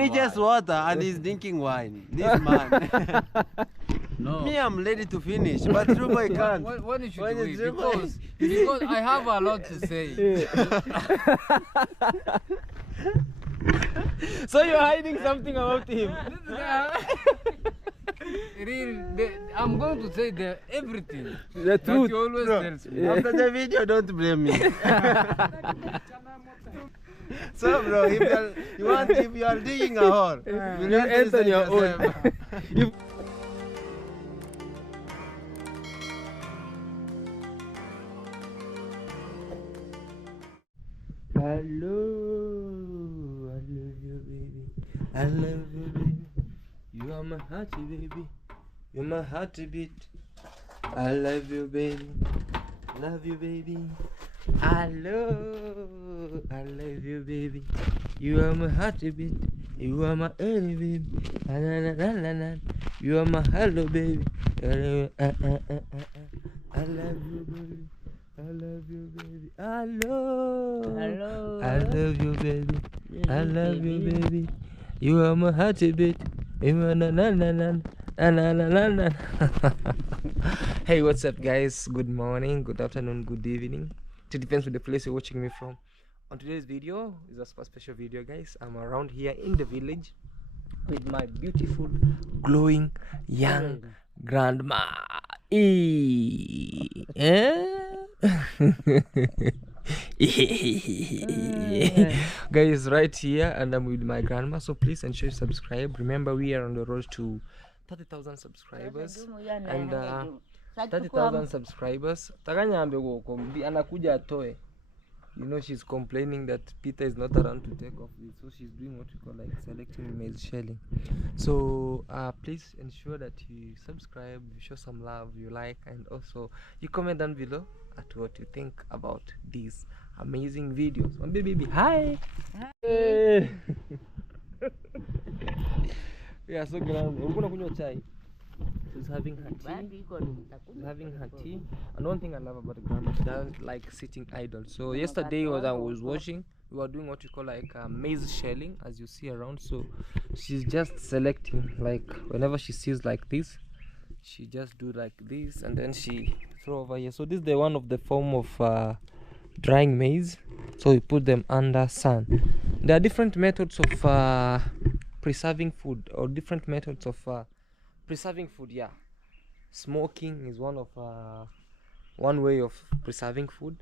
preaches water and he's drinking wine. This man. No. Me, I'm ready to finish, but Rubai can't. What you should Why do is it? Rubai- Because I have a lot to say. So you're hiding something about him. Really, I'm going to say everything. The That truth. you always tells me. After the video, don't blame me. So, bro, if you are digging a hole, you You enter your own. You- Hello, I love you, baby. I love you, baby. You are my hearty, baby. You're my heartbeat. I love you, baby. Love you, baby. I love you, baby. You are my heartbeat. You are my early baby. La, la, la, la, la, la. You are my hello, baby. I love you, baby. I love you, baby. Hello. I love you, baby. I love you, baby. You are my heartbeat. You are na na na na na na na na. Hey, what's up, guys? Good morning, good afternoon, good evening. It depends on the place you're watching me from. On today's video is a super special video, guys. I'm around here in the village with my beautiful, glowing, young grandma. Guys, right here, and I'm with my grandma, so please ensure you subscribe. Remember, we are on the road to 30,000 subscribers, and 30,000 subscribers. Takanyambe woko mbi anakuja atoe. You know, she's complaining that Peter is not around to take off this, so she's doing what we call like selecting maize shelling. So please ensure that you subscribe, you show some love, you like, and also you comment down below at what you think about these amazing videos. Oh, baby, hi. Hey. Yeah, so grandma, she's having her tea. She's having her tea. And one thing I love about grandma, she doesn't like sitting idle. So yesterday was I was watching, we were doing what we call like maize shelling, as you see around. So she's just selecting, like whenever she sees like this, she just do like this and then she throw over here. So this is the one of the form of drying maize. So we put them under sun. There are different methods of preserving food, or different methods of preserving food. Yeah, smoking is one way of preserving food.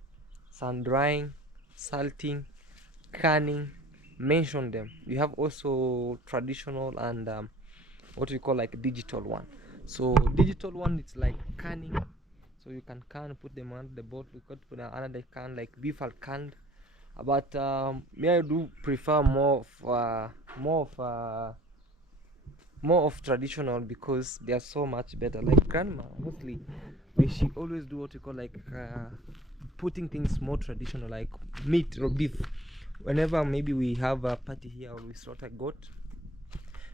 Sun drying, salting, canning, mention them. You have also traditional and what we call like digital one. So digital one, it's like canning. So you can can, put them under the bottle. You could put another can, like beef are canned. But me, I do prefer more of traditional, because they are so much better. Like grandma, mostly she always do what we call like putting things more traditional, like meat or beef. Whenever maybe we have a party here or we slaughter a goat,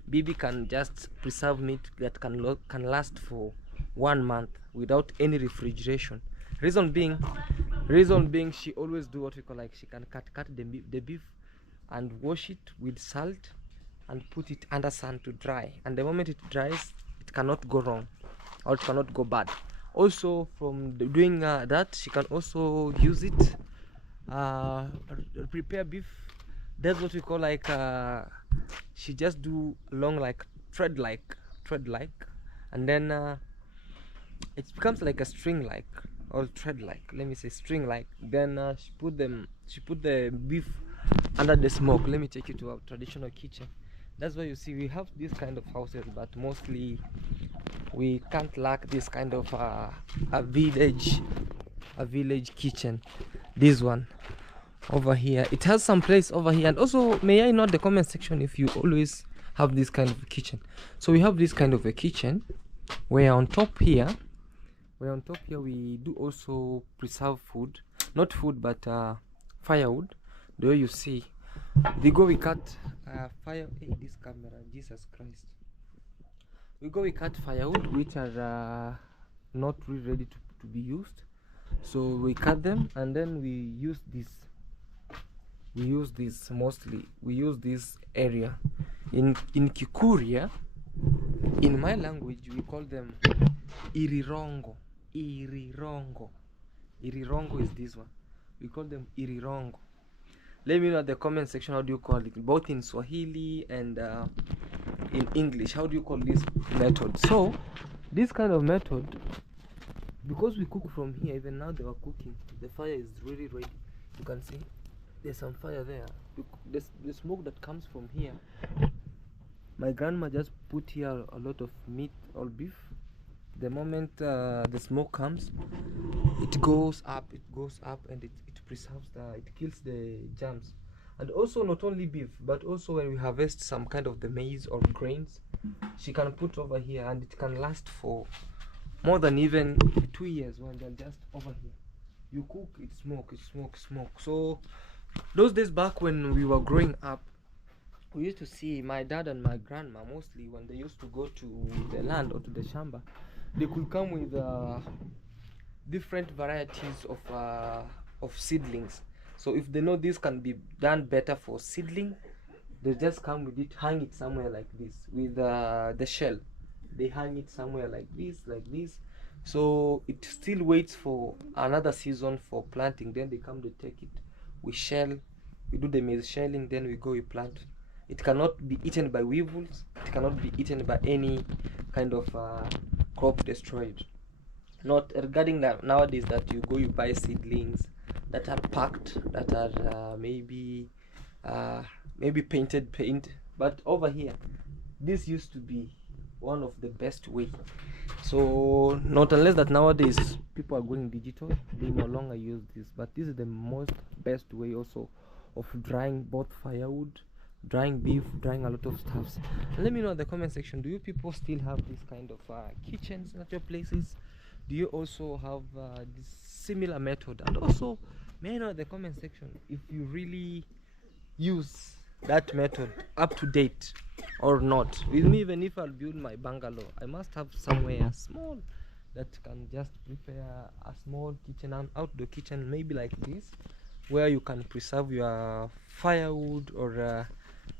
Bibi can just preserve meat that can last for 1 month without any refrigeration. Reason being, she always do what we call like she can cut the beef and wash it with salt and put it under sun to dry, and the moment it dries, it cannot go wrong or it cannot go bad. Also, from doing that, she can also use it prepare beef. That's what we call like she just do long like thread like, and then it becomes like a string like, or thread like, let me say string like. Then she put the beef under the smoke. Let me take you to our traditional kitchen. That's why you see we have this kind of houses, but mostly we can't lack this kind of a village kitchen. This one over here, it has some place over here. And also, may I know the comment section if you always have this kind of a kitchen. So we have this kind of a kitchen where on top here we do also preserve food, not food but firewood. The way you see, we cut fire. Hey, this camera, Jesus Christ. We cut firewood which are not really ready to be used. So we cut them and then we use this mostly. We use this area. In Kikuria, in my language, we call them irirongo. Irirongo. Irirongo is this one. We call them irirongo. Let me know in the comment section how do you call it, both in Swahili and in English. How do you call this method? So this kind of method, because we cook from here, even now they were cooking, the fire is really ready. You can see there's some fire there. The smoke that comes from here, my grandma just put here a lot of meat or beef. The moment the smoke comes, it goes up, and it preserves it kills the germs. And also not only beef, but also when we harvest some kind of the maize or grains, she can put over here, and it can last for more than even 2 years when they're just over here. You cook, it smoke. So those days back when we were growing up, we used to see my dad and my grandma mostly when they used to go to the land or to the shamba, they could come with different varieties of seedlings. So if they know this can be done better for seedling, they just come with it, hang it somewhere like this with the shell. They hang it somewhere like this. So it still waits for another season for planting. Then they come, they take it, we shell, we do the maize shelling, then we go, we plant. It cannot be eaten by weevils. It cannot be eaten by any kind of crop destroyed. Not regarding that nowadays that you go, you buy seedlings that are packed, that are maybe painted paint. But over here, this used to be one of the best way. So not unless that nowadays people are going digital, they no longer use this. But this is the most best way also of drying both firewood, drying beef, drying a lot of stuffs. Let me know in the comment section, do you people still have this kind of kitchens at your places? Do you also have this similar method? And also may I know in the comment section if you really use that method up to date or not. With me, even if I'll build my bungalow, I must have somewhere small that can just prepare a small kitchen, an outdoor kitchen, maybe like this, where you can preserve your firewood or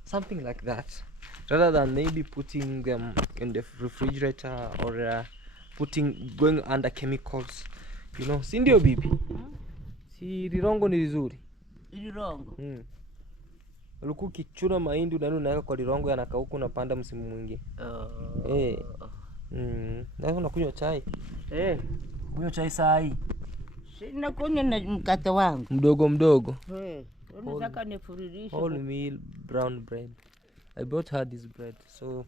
something like that, rather than maybe putting them in the refrigerator or going under chemicals, you know. Si ndio bibi? Si lirongo ni vizuri? Lirongo. Ulikuwa ukichuna mahindi unaweka kwa lirongo, yanakauka, unapanda msimu mwingine. Na unakunywa chai? Kunywa chai saa hii? Sina kunywa na mkate wangu Mdogo. Unataka nifuririshe? Wholemeal brown bread. I bought her this bread, so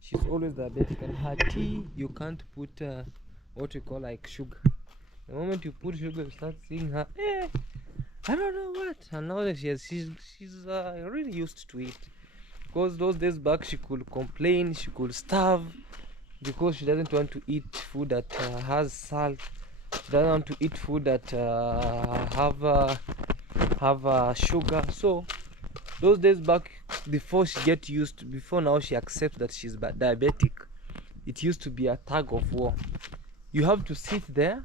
she's always diabetic, and her tea you can't put what we call like sugar. The moment you put sugar, you start seeing her, I don't know what. And now that she's really used to it, because those days back she could complain, she could starve because she doesn't want to eat food that has salt. She doesn't want to eat food that have sugar. So those days back, before now she accepts that she's diabetic, it used to be a tug of war. You have to sit there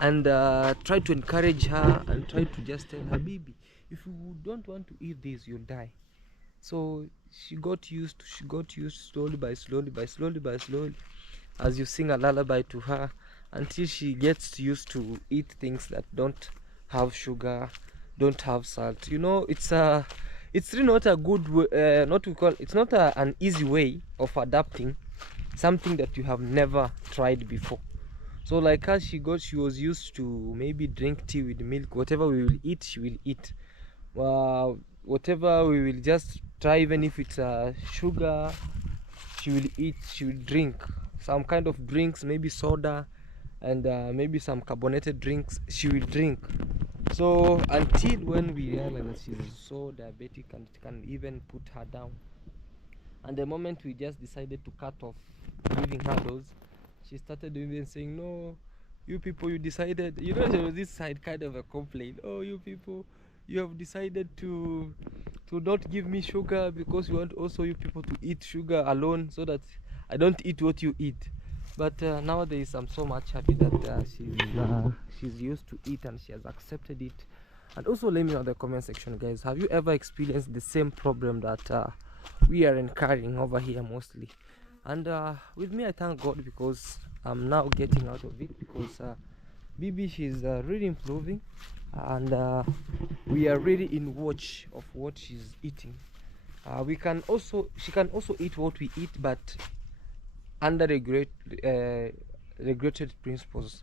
and try to encourage her and try to just tell her, baby, if you don't want to eat this, you'll die. So she got used slowly by slowly, as you sing a lullaby to her, until she gets used to eat things that don't have sugar, don't have salt. You know, it's really not a good way, it's not an easy way of adapting something that you have never tried before. So like her, she was used to maybe drink tea with milk. Whatever we will eat, she will eat. Whatever we will just try, even if it's sugar, she will eat. She will drink some kind of drinks, maybe soda, and maybe some carbonated drinks. She will drink. So until when we realize that she's so diabetic and it can even put her down, and the moment we just decided to cut off giving her those, she started even saying, no, you people, you decided, you know, there was this side kind of a complaint, oh, you people, you have decided to not give me sugar because you want also you people to eat sugar alone, so that I don't eat what you eat. But nowadays I'm so much happy that she's used to it and she has accepted it. And also let me know in the comment section, guys, have you ever experienced the same problem that we are encouraging over here mostly. And with me, I thank God because I'm now getting out of it, because Bibi, she's really improving, and we are really in watch of what she's eating. She can also eat what we eat, but under regulated principles.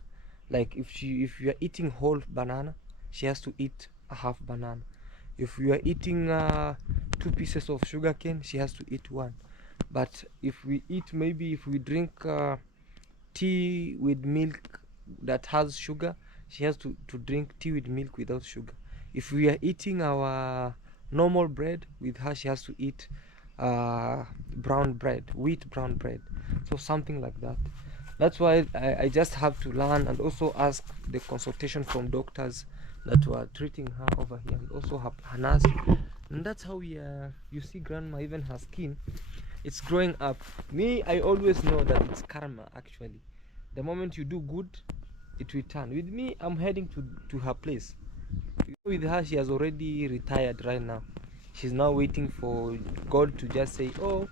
Like if you are eating whole banana, she has to eat a half banana. If you are eating 2 pieces of sugar cane, she has to eat 1. But if we drink tea with milk that has sugar, she has to drink tea with milk without sugar. If we are eating our normal bread, with her she has to eat brown bread, wheat brown bread, so something like that. That's why I just have to learn, and also ask the consultation from doctors that were treating her over here, and also her nurse. And that's how you see grandma, even her skin, it's growing up. Me, I always know that it's karma. Actually, the moment you do good, it will turn. With me, I'm heading to her place. With her, she has already retired right now. She's now waiting for God to just say, oh,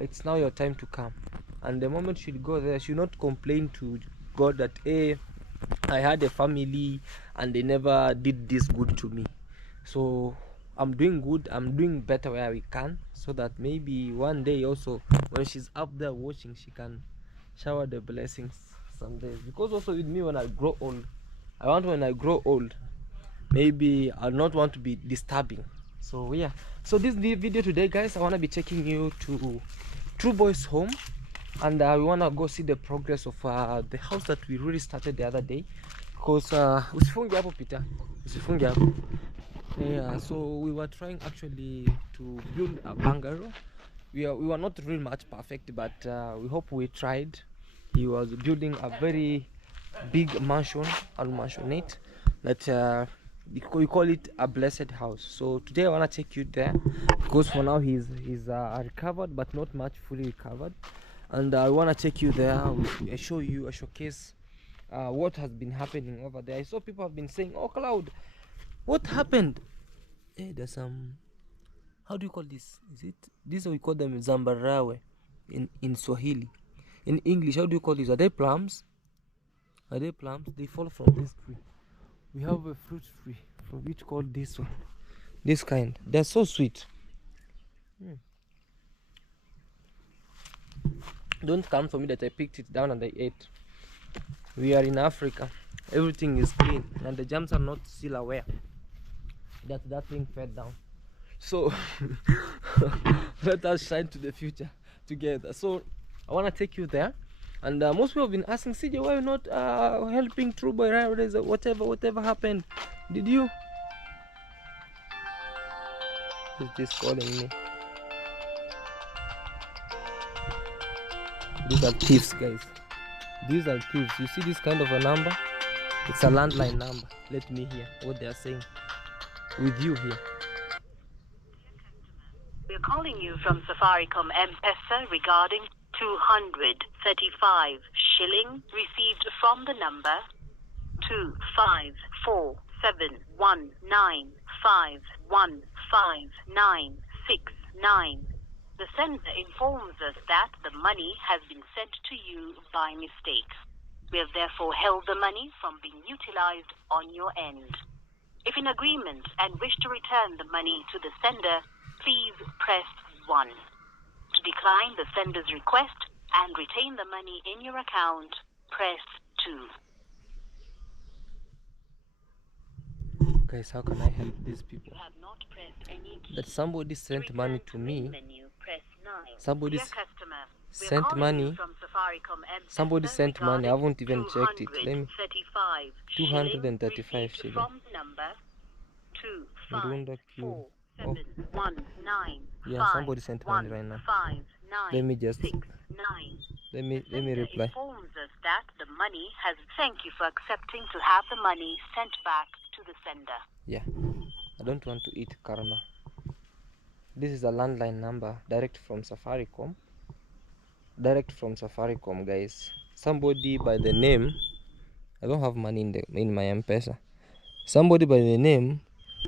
it's now your time to come. And the moment she'll go there, she'll not complain to God that, hey, I had a family and they never did this good to me. So I'm doing good, I'm doing better where we can, so that maybe one day also when she's up there watching, she can shower the blessings some days. Because also with me, when I grow old, when I grow old, maybe I'll not want to be disturbing. So yeah, so this video today, guys, I want to be taking you to True Boy's home, and we want to go see the progress of the house that we really started the other day. Because usifunge hapo Peter, usifunge hapo. Yeah, so we were trying actually to build a bungalow. We were not really much perfect, but we hope we tried. He was building a very big mansion, or mansionette, that we call it a blessed house. So today I want to take you there, because for now he's recovered, but not much fully recovered. And I want to take you there. I show you, I showcase what has been happening over there. I saw people have been saying, oh Claude, what happened? Hey, there's some, how do you call this? This we call them zambarawe in Swahili. In English, how do you call these? Are they plums? Are they plums? They fall from this tree. We have a fruit tree from which called this one. This kind. They're so sweet. Don't come for me that I picked it down and I ate. We are in Africa. Everything is clean, and the germs are not still aware that thing fell down. So let us shine to the future together. So I want to take you there. And most people have been asking, CJ, why are you not helping True Boy? Whatever happened? Did you? Who's this calling me? These are thieves, guys. These are thieves. You see this kind of a number? It's a landline number. Let me hear what they are saying. With you here. We're calling you from Safaricom M-Pesa regarding 235 shilling received from the number 2547195155969. The sender informs us that the money has been sent to you by mistake. We have therefore held the money from being utilized on your end. If in agreement and wish to return the money to the sender, please press 1. To decline the sender's request and retain the money in your account, press 2. Guys, how can I help these people? You have not pressed any key. That somebody sent money to me. Menu, press 9. Somebody Dear customer, we're sent calling money. you from Safaricom M-Pesa Somebody sent money. I haven't even checked it. Let me. 235 shilling. from number Runda Q. 2547195. Yeah, somebody sent money right now. Let me just. Let me reply. Informs us that the money has. Thank you for accepting to have the money sent back to the sender. Yeah, I don't want to eat karma. This is a landline number direct from Safaricom. Guys. Somebody by the name, I don't have money in my M-Pesa. Somebody by the name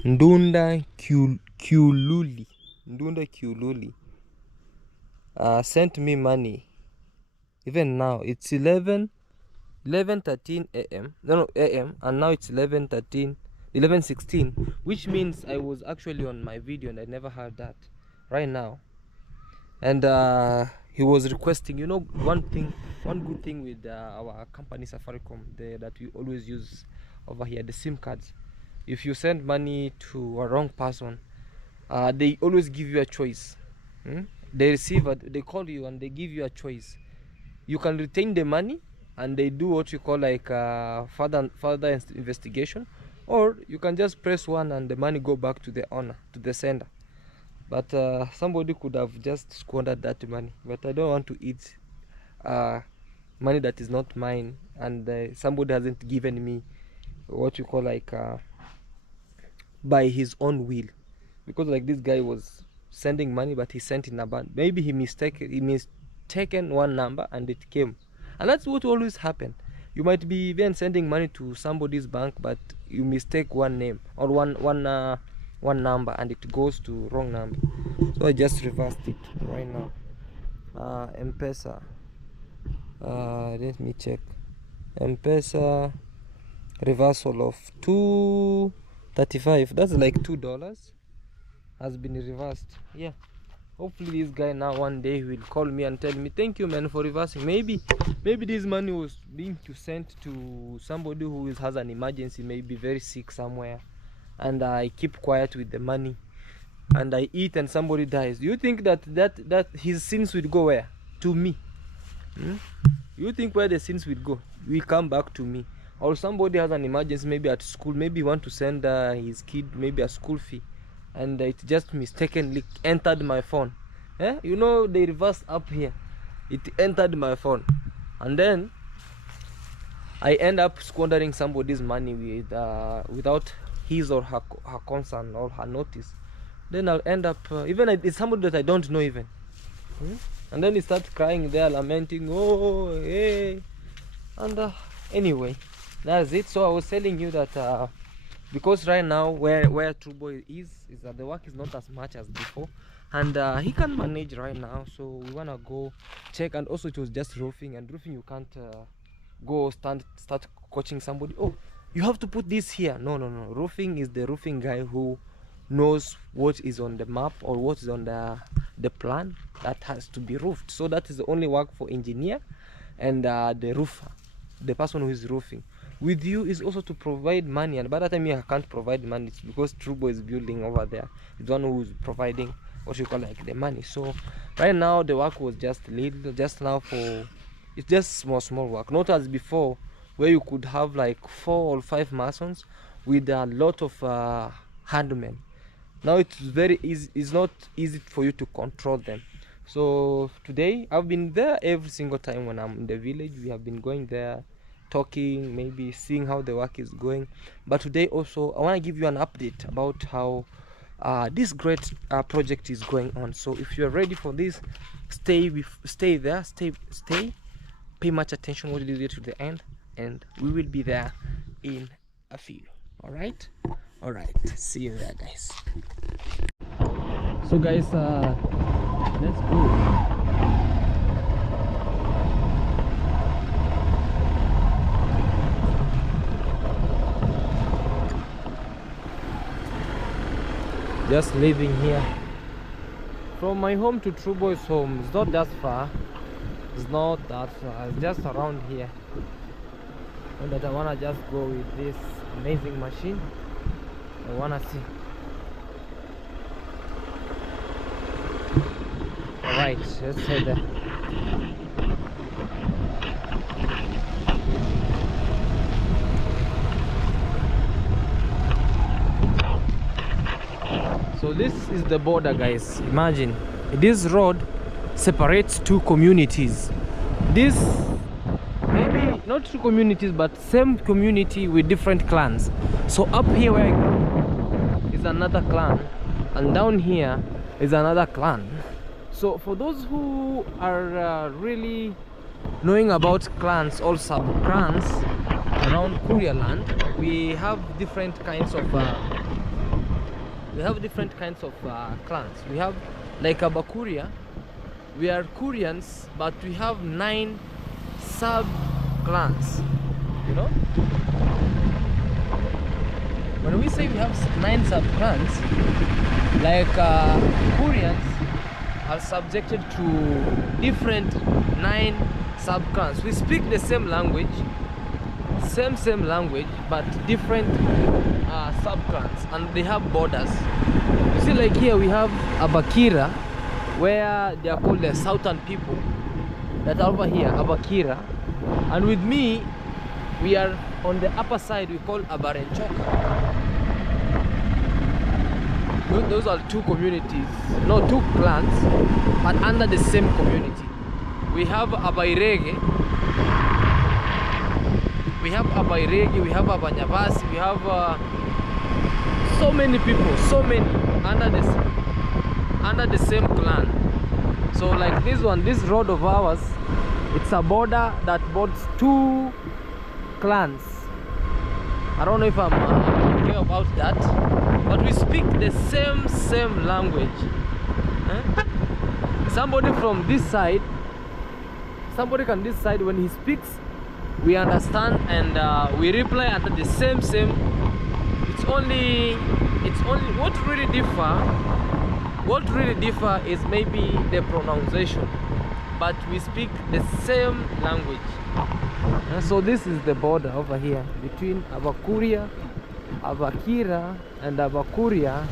Ndunda Kululi. Ndunda Kiululi sent me money. Even now it's 11:13 a.m. No, a.m. and now it's 11:16, which means I was actually on my video and I never heard that right now. And he was requesting, you know, one good thing with our company Safaricom that we always use over here, the SIM cards. If you send money to a wrong person, they always give you a choice. The receiver, they call you and they give you a choice. You can retain the money and they do what you call like further investigation, or you can just press one and the money go back to the owner, to the sender. But somebody could have just squandered that money, but I don't want to eat money that is not mine, and somebody hasn't given me what you call like by his own will. Because like this guy was sending money, but he sent in a band. Maybe he mistaken one number and it came, and that's what always happen. You might be even sending money to somebody's bank, but you mistake one name or one number and it goes to wrong number. So I just reversed it right now. M-Pesa, let me check. M-Pesa reversal of 2.35, that's like $2 has been reversed. Yeah, hopefully this guy now one day will call me and tell me, thank you man for reversing. Maybe this money was being sent to somebody who has an emergency, maybe very sick somewhere, and I keep quiet with the money and I eat and somebody dies. Do you think that his sins will go where? To me. You think where the sins will go? We come back to me. Or somebody has an emergency, maybe at school, maybe want to send his kid maybe a school fee, and it just mistakenly entered my phone. You know, they reverse up here, it entered my phone, and then I end up squandering somebody's money without his or her concern or her notice. Then I'll end up even it's somebody that I don't know even, and then he starts crying there, lamenting, oh hey, and anyway, that's it. So I was telling you that because right now where True Boy is that the work is not as much as before, and he can manage right now, so we wanna go check. And also it was just roofing, and roofing you can't go start coaching somebody, oh you have to put this here. No, roofing is the roofing guy who knows what is on the map or what is on the plan that has to be roofed. So that is the only work for engineer and the roofer, the person who is roofing. With you is also to provide money, and by that time I can't provide money. It's because True Boy is building over there. It's one who is providing what you call like the money. So right now the work was just little, just now for it's just small work, not as before where you could have like 4 or 5 masons with a lot of handmen. Now it's very easy, it's not easy for you to control them. So today I've been there every single time when I'm in the village. We have been going there, talking, maybe seeing how the work is going. But today also I want to give you an update about how this great project is going on. So if you're ready for this, stay there, pay much attention what you do to the end, and we will be there in a few. All right, see you there, guys. So guys, let's go. Just living here from my home to True Boy's home. It's not that far, it's not that far, it's just around here. And that I wanna just go with this amazing machine. I wanna see. Alright, let's head there. So this is the border, guys. Imagine this road separates 2 communities. This maybe not 2 communities, but same community with different clans. So up here where I go is another clan, and down here is another clan. So for those who are really knowing about clans or sub-clans around Korea land, we have different kinds of we have different kinds of clans. We have like Abakuria. We are Koreans, but we have 9 sub clans. You know, when we say we have 9 sub clans, like Koreans are subjected to different 9 sub clans. We speak the same language, same language, but different sub clans, and they have borders. You see, like here we have Abakira, where they are called the southern people. That are over here, Abakira, and with me, we are on the upper side. We call Abarenchoka. Those are 2 communities, no, 2 clans, but under the same community. We have Abairege, we have Abanyabasi, we have so many people, so many under the same clan. So like this one, this road of ours, it's a border that borders 2 clans. I don't know if I'm okay about that, but we speak the same language. Somebody from this side, when he speaks, we understand, and we reply under the same. It's only what really differ is maybe the pronunciation, but we speak the same language. And so this is the border over here between Abakuria, Abakira, and Abakuria,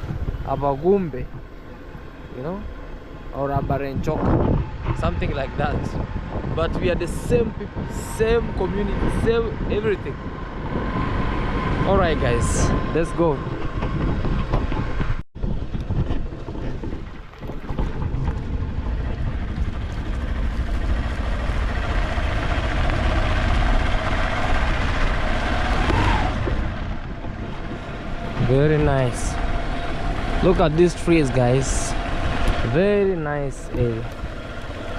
Abagumbe, you know, or Abarenchoka, something like that. But we are the same people, same community, same everything. Alright guys, let's go. Very nice. Look at these trees, guys. Very nice area.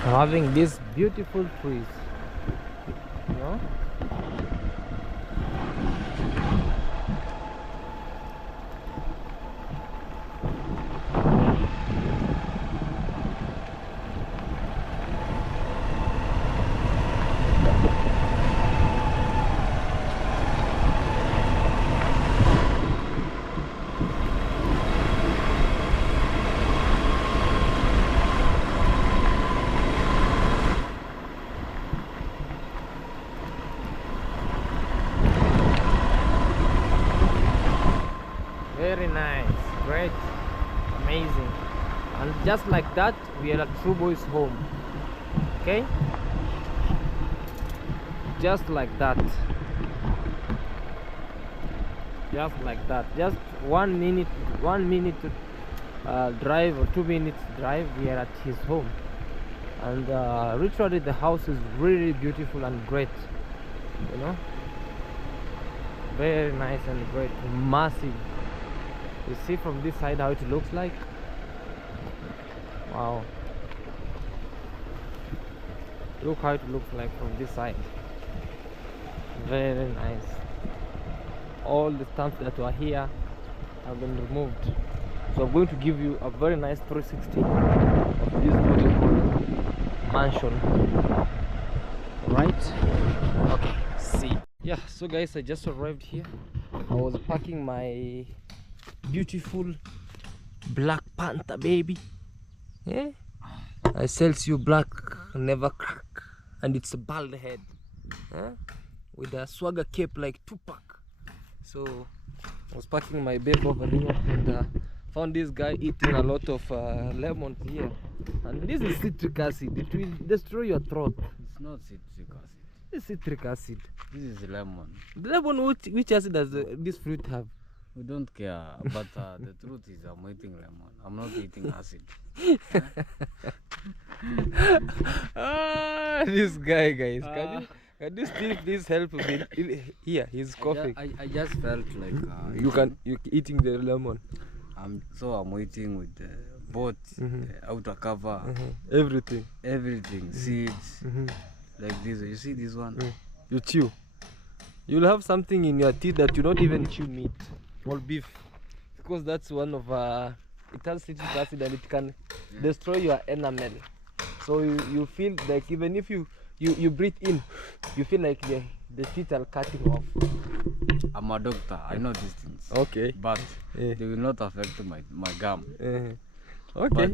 Having these beautiful trees, you know. Very nice, great, amazing. And just like that, we are at True Boy's home. Okay, just like that, just 1 minute drive or 2 minutes drive, we are at his home. And literally the house is really beautiful and great, you know, very nice and great, massive. You see from this side how it looks like. Wow, look how it looks like from this side. Very nice. All the stamps that were here have been removed, so I'm going to give you a very nice 360 of this beautiful mansion. Right, okay, see. Yeah, so guys, I just arrived here. I was packing my beautiful black panther baby. Yeah, I sells you black, never crack, and it's a bald head, with a swagger cape like Tupac. So I was packing my babe over here, and found this guy eating a lot of lemons here, and this is citric acid. It will destroy your throat. It's not citric acid. It's citric acid. This is lemon. The lemon, which acid does this fruit have? We don't care, but the truth is I'm eating lemon. I'm not eating acid. This guy, guys. Can you still please help me? Here, he's coughing. I just felt like you eating the lemon. I'm eating with the both, the outer cover, everything, seeds, like this. You see this one? You chew. You'll have something in your teeth that you don't even chew meat or beef. because that's one of it has citric acid and it can destroy your enamel. So you feel like even if you breathe in, you feel like the teeth are cutting off. I'm a doctor. I know these things. Okay. But they will not affect my gum. Okay. But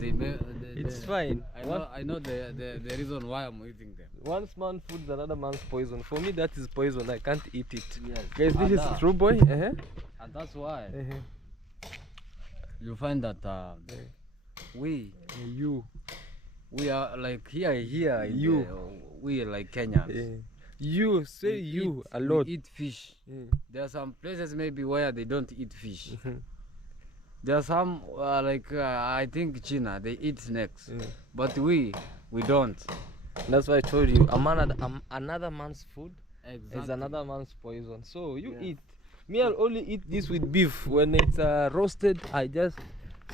It's fine. I know the reason why I'm eating them. One man's food is another man's poison. For me, that is poison. I can't eat it. Yes. Guys, this is True Boy. And that's why you find that we are like here in we are like Kenyans. You say you a lot. We eat fish. There are some places maybe where they don't eat fish. There are some like I think China, they eat snakes, but we don't. That's why I told you, another man's food is another man's poison. So you eat. Me, I'll only eat this with beef. When it's roasted, I just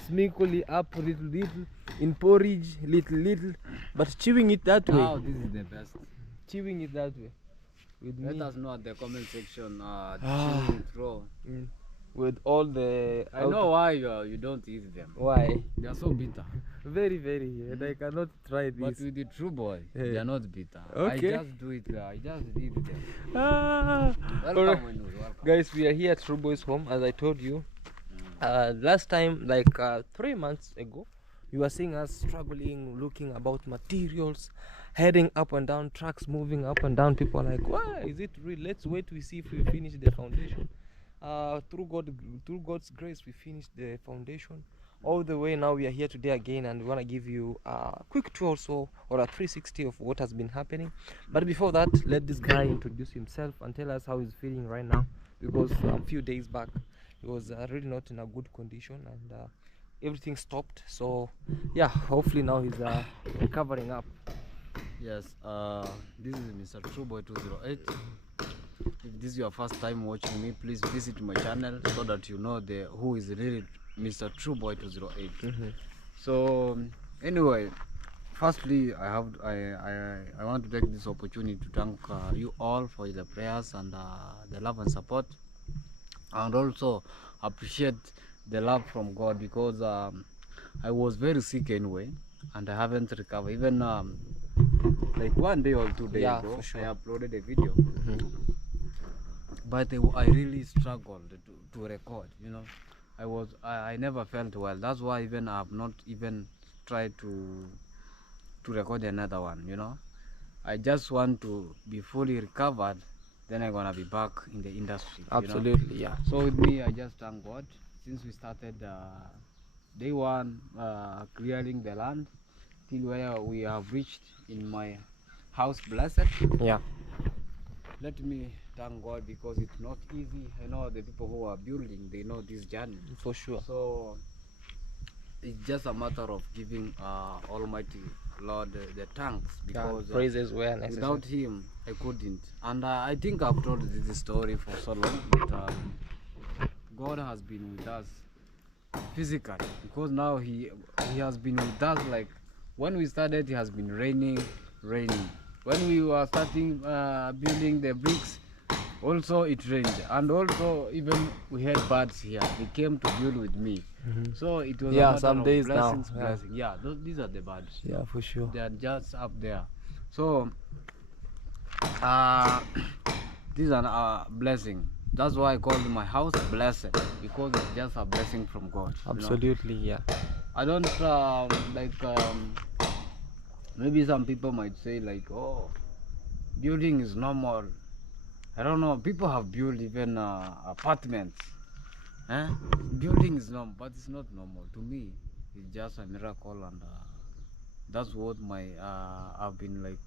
sprinkle it up little in porridge, little. But chewing it that way. Now this is the best. Chewing it that way. With Let me. us know at the comment section. Chewing throw. With all the. I know why you don't eat them. Why? They are so bitter. Very, and I cannot try this. But with the True Boy, they are not bitter. Okay. I just do it. I just eat them. Welcome, Welcome. guys. We are here at True Boy's home, as I told you. Last time, like 3 months ago, you were seeing us struggling, looking about materials, heading up and down, trucks moving up and down. People are like, why is it real? Let's wait. We see if we finish the foundation. Through God's grace, we finished the foundation. All the way now, we are here today again, and we want to give you a quick tour or a 360 of what has been happening. But before that, let this guy introduce himself and tell us how he's feeling right now, because a few days back he was really not in a good condition, and everything stopped. So yeah, hopefully now he's recovering up. Yes, this is Mr. Trueboy 208. If this is your first time watching me, please visit my channel so that you know who is really Mr. Trueboy 208. So anyway, firstly, I want to take this opportunity to thank you all for the prayers and the love and support, and also appreciate the love from God, because I was very sick anyway, and I haven't recovered. Even like 1 day or 2 days ago, I uploaded a video. But I really struggled to record, you know. I never felt well. That's why even I have not even tried to record another one, you know. I just want to be fully recovered, then I'm gonna be back in the industry. Absolutely, you know? So with me, I just thank God since we started day one, clearing the land till where we have reached in my house, blessed. Yeah. Let me thank God, because it's not easy. I know the people who are building, they know this journey For sure. So it's just a matter of giving Almighty Lord the thanks, because praises were necessary. Without him I couldn't. And I think I've told this story for so long, but God has been with us physically, because now he has been with us. Like when we started, it has been raining. When we were starting building the bricks, also it rained, and also even we had birds here. They came to build with me. So it was a matter some of days blessings, now. blessings. Yeah, these are the birds. Yeah, for sure. They are just up there. So these are a blessing. That's why I call my house blessed, because it's just a blessing from God. Absolutely, you know? yeah. I don't maybe some people might say like, oh, building is normal. I don't know, people have built even apartments. Building is normal, but it's not normal. To me, it's just a miracle, and that's what I've been like.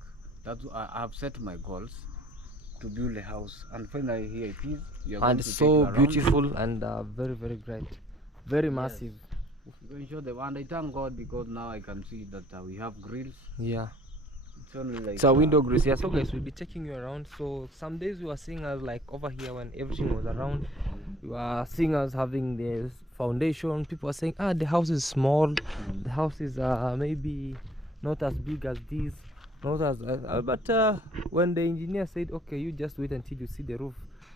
I've set my goals to build a house, and finally here it is. And so beautiful and very, very great, very massive. I'm going to show them, and I thank God because now I can see that we have grills. Yeah. It's only like it's a window grills. Yeah. So guys, we'll be taking you around. So some days you are seeing us like over here when everything was around. You are seeing us having the foundation. People are saying, the house is small. The house is maybe not as big as this. Not as but when the engineer said, okay, you just wait until you see the roof,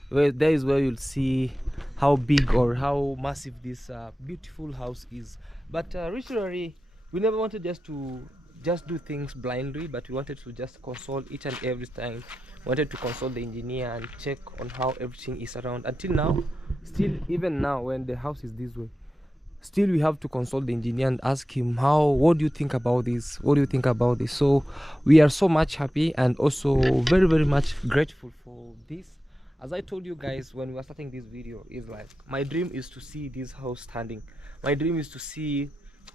where there is where you'll see how big or how massive this beautiful house is. But originally we never wanted just to do things blindly, but we wanted to just consult each and every time. Wanted to consult the engineer and check on how everything is around. Until now, still even now when the house is this way, still we have to consult the engineer and ask him what do you think about this, what do you think about this. So we are so much happy and also very, very much grateful for this. As I told you guys when we were starting this video, is like my dream is to see this house standing. My dream is to see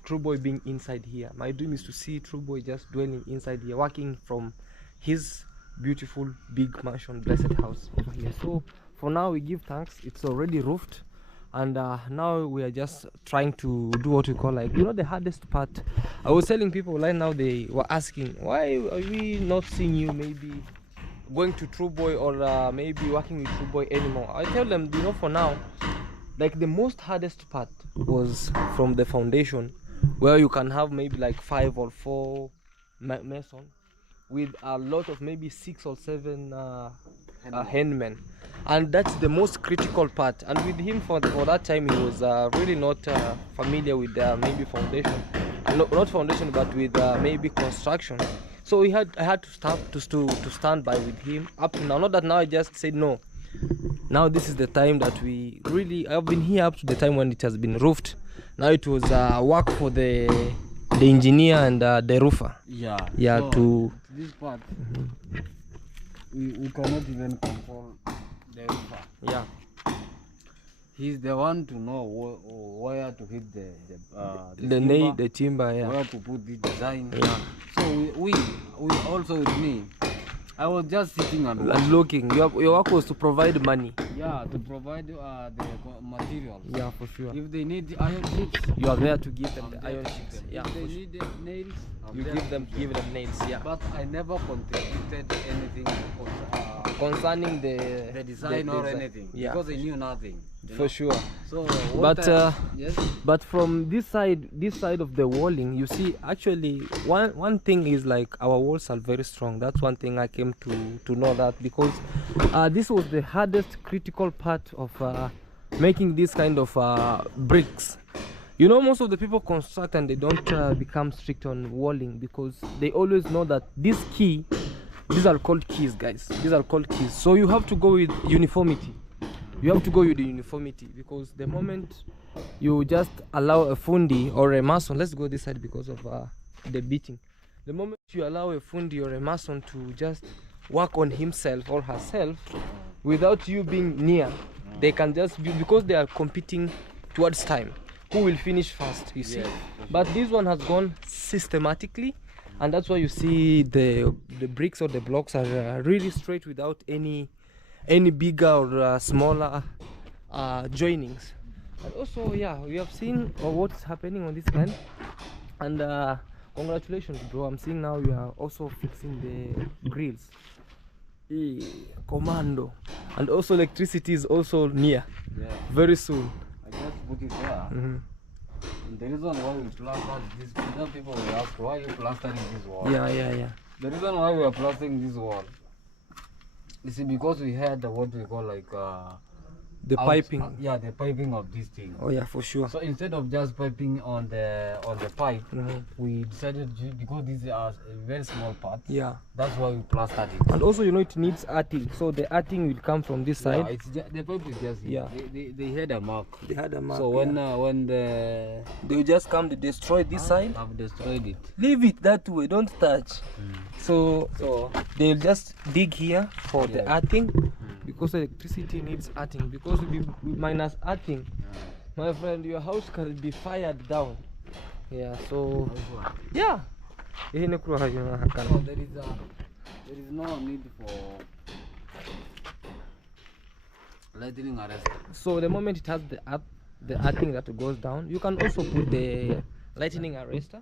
True Boy being inside here. My dream is to see True Boy just dwelling inside here, working from his beautiful big mansion, blessed house over here. So for now we give thanks, it's already roofed, and now we are just trying to do what we call, like, you know, the hardest part. I was telling people right now, they were asking, why are we not seeing you maybe going to True Boy or maybe working with True Boy anymore? I tell them, you know, for now, like the most hardest part was from the foundation, where you can have maybe like 5 or 4 mason with a lot of maybe 6 or 7 handmen, and that's the most critical part. And with him for that time, he was really not familiar with maybe foundation, not foundation, but with maybe construction. So I had to stop to stand by with him up to now. Not that now I just said no. Now this is the time that we really, I've been here up to the time when it has been roofed. Now it was work for the engineer and the roofer. Yeah. Yeah. So this part, we cannot even control the roofer. Yeah. He's the one to know where to hit the timber, yeah. Where to put the design. Yeah. So we also with me, I was just sitting and looking. Your work was to provide money. Yeah, to provide the materials. Yeah, for sure. If they need iron sheets, you are there to give them the iron sheets. Yeah. If they need nails, you give them nails. Yeah. But I never contributed anything concerning the design or anything. Yeah. Because I knew nothing. For sure. So but yes. But from this side of the walling, you see, actually one thing is like our walls are very strong. That's one thing I came to know, that because this was the hardest critical part of making this kind of bricks. You know, most of the people construct and they don't become strict on walling, because they always know that these are called keys, guys. These are called keys. So you have to go with uniformity. You have to go with the uniformity, because the moment you just allow a fundi or a mason, let's go this side because of the beating. The moment you allow a fundi or a mason to just work on himself or herself without you being near, they can just be, because they are competing towards time, who will finish first, you see. Yes, but this one has gone systematically, and that's why you see the bricks or the blocks are really straight without any bigger or smaller joinings. And also, yeah, we have seen what's happening on this end, and congratulations, bro. I'm seeing now you are also fixing the grills. Commando. And also electricity is also near. Yeah. Very soon. I just put it there. And the reason why we plastered this, you know, people will ask, why are you plastering this wall? Yeah. The reason why we are plastering this wall, you see, because we had what we call like the piping. Yeah, the piping of this thing. Oh yeah, for sure. So instead of just piping on the pipe, we decided because these are a very small part. Yeah. That's why we plastered it. And also, you know, it needs earthing. So the earthing will come from this side. Yeah, it's the pipe is just here. Yeah. They had a mark. They had a mark. So when they will just come to destroy this side. Have destroyed it. Leave it that way. Don't touch. So they'll just dig here for the earthing, because electricity needs earthing. Because minus earthing, my friend, your house can be fired down. Yeah. So yeah. So there is no need for lightning arrestor. So the moment it has the earthing that goes down, you can also put the lightning arrestor.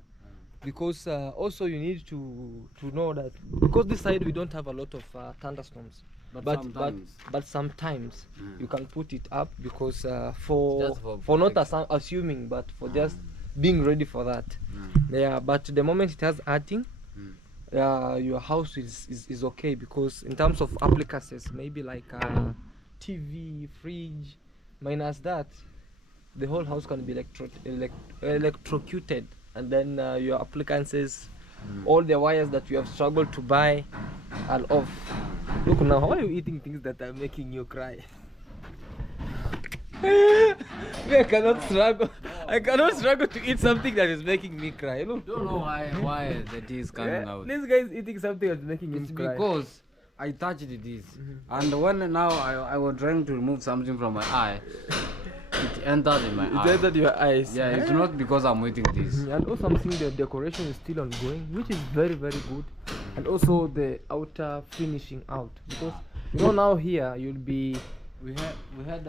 Because also you need to know that, because this side we don't have a lot of thunderstorms, but sometimes you can put it up, because for not assuming, but for just being ready for that. Yeah. But the moment it has earthing, your house is okay, because in terms of appliances, maybe like TV, fridge. Minus that, the whole house can be electrocuted, and then your appliances, all the wires that you have struggled to buy are off. Look now, how are you eating things that are making you cry? I cannot struggle. I cannot struggle to eat something that is making me cry. Look. Don't know why the tea is coming out. This guy is eating something that's making him It's cry. because I touched this, and when now I was trying to remove something from my eye, it entered in my eye. It entered your eyes. Yeah, it's not because I'm eating this. And also I'm seeing the decoration is still ongoing, which is very good. And also the outer finishing out, because you know now here you'll be. We had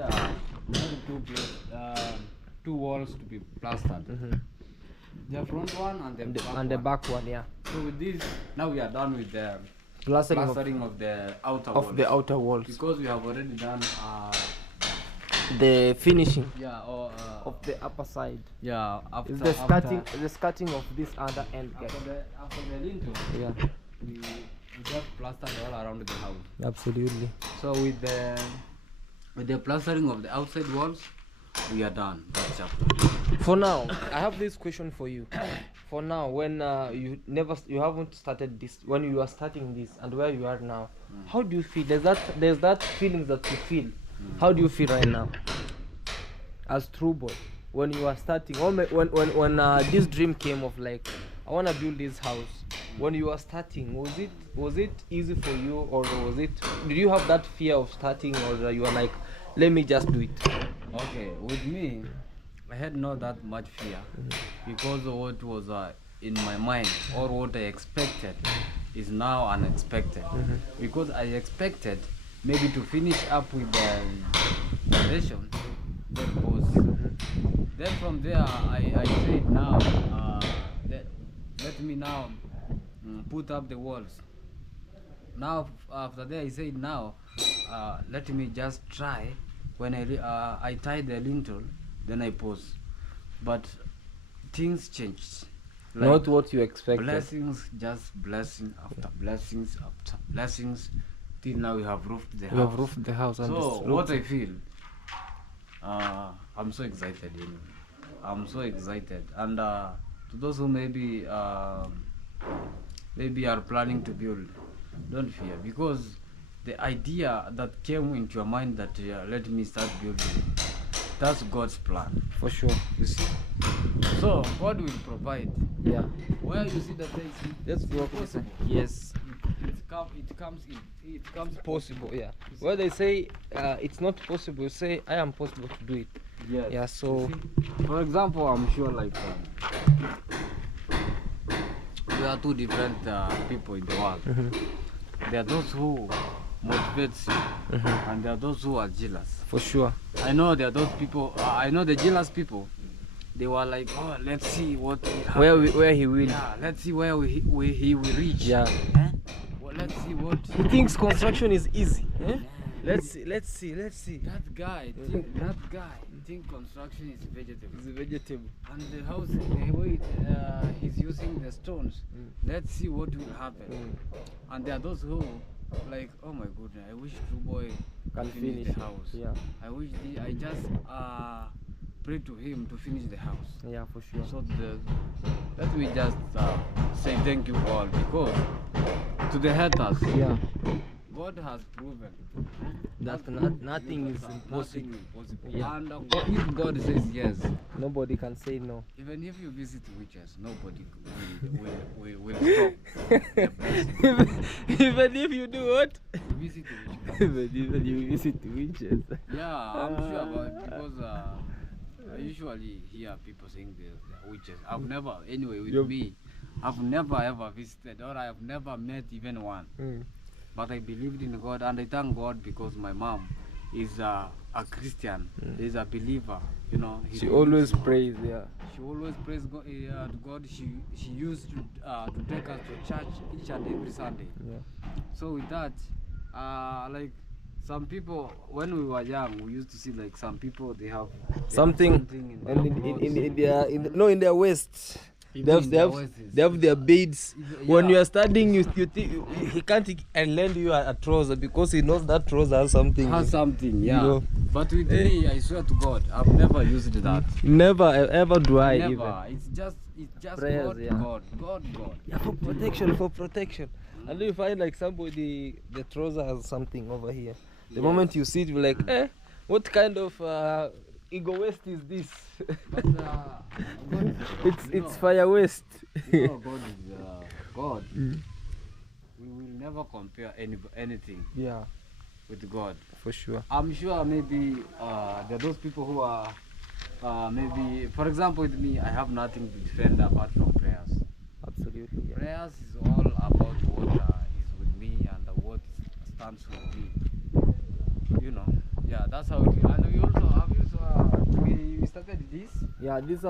two walls to be plastered. The front one and the back The back one, yeah. So with this, now we are done with the Plastering of the outer of walls. the outer walls. Because we have already done The finishing of of the upper side. yeah after, Is the skirting of this other end, guys. after the lintel, Yeah, we just plastered all around the house. absolutely. So with the plastering of the outside walls, we are done that chapter. For now, I have this question for you. For now, when you haven't started this, when you are starting this, and where you are now, how do you feel? There's that feeling that you feel. How do you feel right now, as True Boy, when you are starting? When this dream came of like, I want to build this house. When you are starting, was it easy for you, or did you have that fear of starting, or you are like, let me just do it? Okay, with me, I had not that much fear because of what was in my mind or what I expected is now unexpected. Because I expected maybe to finish up with the foundation, then pause. Then from there, I said now, let me now put up the walls. Now after that, I said now, let me just try. When I tied the lintel, then I pause. But things changed. Like Not what you expected. blessings, just blessing after blessings, till now we have roofed the house. You have roofed the house. And So it's what roofed. I feel, I'm so excited. I'm so excited, and to those who maybe are planning to build, don't fear, because the idea that came into your mind that let me start building, that's God's plan. For sure. You see, so God will provide. Yeah. Where you see that there is Let's go. possible. Yes. It comes Possible. Yeah. Where they say it's not possible, you say I am possible to do it. Yes. Yeah. So. For example, I'm sure like we are two different people in the world. There are those who motivate you, and there are those who are jealous. For sure. I know there are those people. I know the jealous people. They were like, oh, let's see what will happen. Where he will. Yeah, let's see where he will reach. Yeah. Eh? Well, let's see what. He thinks construction is easy. Eh? Let's see. That guy think construction is vegetable. It's a vegetable. And the house, the way he's using the stones, let's see what will happen. And there are those who, like, oh my goodness, I wish True Boy Can finish finish. the house. Yeah. I just pray to him to finish the house. Yeah, for sure. So let me just say thank you all, because to the haters, Yeah. God has proven That nothing is impossible. nothing impossible. Yeah. And if God says yes, Nobody can say no. even if you visit witches, nobody will stop the blessing. Even if you do what? You visit witches. Even you visit witches. Yeah, I'm sure about it, because I usually hear people saying they're witches. I've never, anyway, with me, I've never ever visited, or I have never met even one. But I believed in God, and I thank God because my mom is a Christian, is a believer. You know, She always prays, yeah. She always prays God, to God. She used to take us to church each and every Sunday. Yeah. So with that, like some people, when we were young, we used to see like some people they have Something in and in their waist. They have their beds. When you are studying, you think he can't lend you a trouser because he knows that trouser has something. Has something, yeah. You know. But with me, I swear to God, I've never used that. Never ever do I Never. even. It's just Prayers, God, yeah. God. Yeah, for protection. And you find like somebody, the trouser has something over here. The moment you see it, you're like, what kind of ego waste is this? But God It's fire waste. God is God. We will never compare anything Yeah, with God. for sure. I'm sure maybe there are those people who are maybe, for example, with me, I have nothing to defend apart from prayers. Absolutely. Yeah. Prayers is all about what is with me and what stands with me. You know, yeah, that's how it is. And we also have we started this. Yeah, these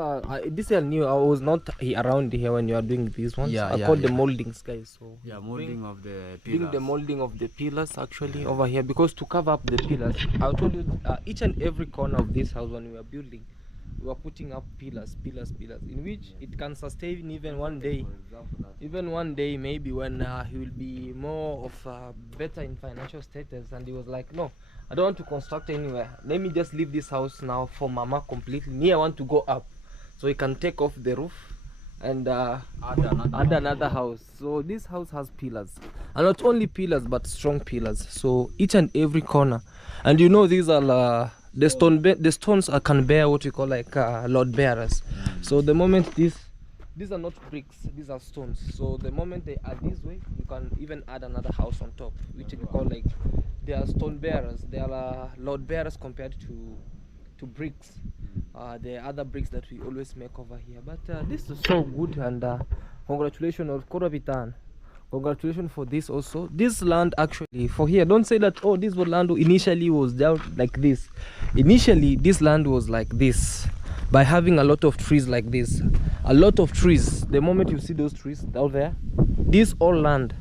are new. I was not around here when you are doing these ones. Yeah, I called the moldings, guys. So Yeah, molding of the doing pillars. the molding of the pillars actually over here, because to cover up the pillars, I told you each and every corner of this house when we were building, we were putting up pillars in which it can sustain even one day. Even one day, maybe when he will be more of better in financial status, and he was like, no, I don't want to construct anywhere. Let me just leave this house now for Mama completely. Me, I want to go up, so he can take off the roof and add another house. So this house has pillars, and not only pillars but strong pillars. So each and every corner, and you know these are the stones can bear what we call like load bearers. So the moment these are not bricks, these are stones. So the moment they are this way, you can even add another house on top, which we call like they are stone bearers. They are load bearers compared to bricks. The other bricks that we always make over here. But this is so good, and congratulations on Korabitan. Congratulations for this also. This land actually for here, don't say that this land initially was down like this. Initially this land was like this by having a lot of trees like this. A lot of trees. The moment you see those trees down there, this all land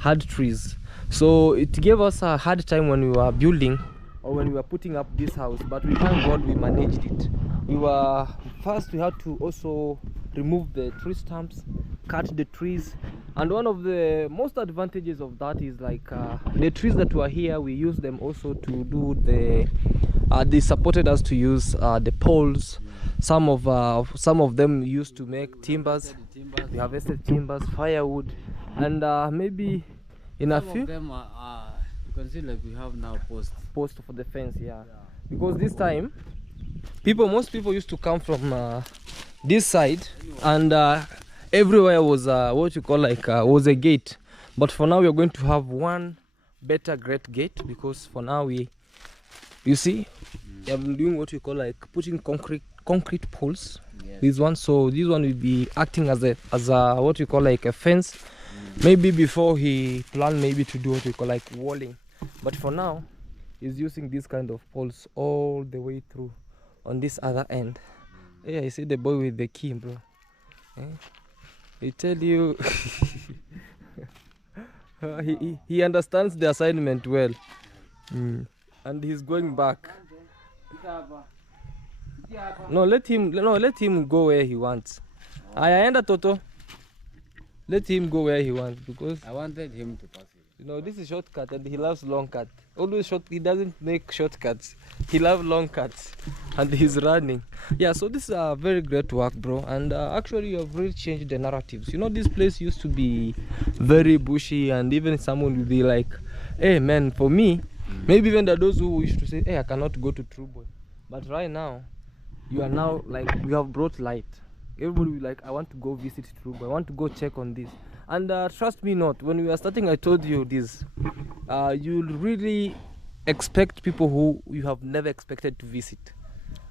had trees. So it gave us a hard time when we were building or when we were putting up this house, but we thank God we managed it. We had to also remove the tree stumps, cut the trees, and one of the most advantages of that is like the trees that were here, we use them also to do they supported us to use the poles. Some of them used to make timbers. We harvested timbers, firewood, and maybe in a few of them you can see like we have now post for the fence. Yeah, because this time most people used to come from this side, and everywhere was what you call like was a gate. But for now we are going to have one better great gate, because for now you see I'm doing what we call like putting concrete poles. Yes. This one, so this one will be acting as a what we call like a fence. Maybe before he planned maybe to do what we call like walling, but for now he's using this kind of poles all the way through on this other end. Yeah, you see the boy with the key, bro. He tell you he understands the assignment well. And he's going back. No, let him go where he wants. I enda Toto. Let him go where he wants, because I wanted him to pass it. you know this is shortcut and he loves long cut. Always short. He doesn't make shortcuts. He loves long cuts, and he's running. Yeah. So this is a very great work, bro. And actually, you have really changed the narratives. You know, this place used to be very bushy, and even someone will be like, "Hey, man, for me." Maybe even there are those who used to say, hey, I cannot go to True Boy. But right now, you are now like, you have brought light. Everybody will be like, I want to go visit True Boy. I want to go check on this. And trust me not, when we were starting, I told you this. You'll really expect people who you have never expected to visit.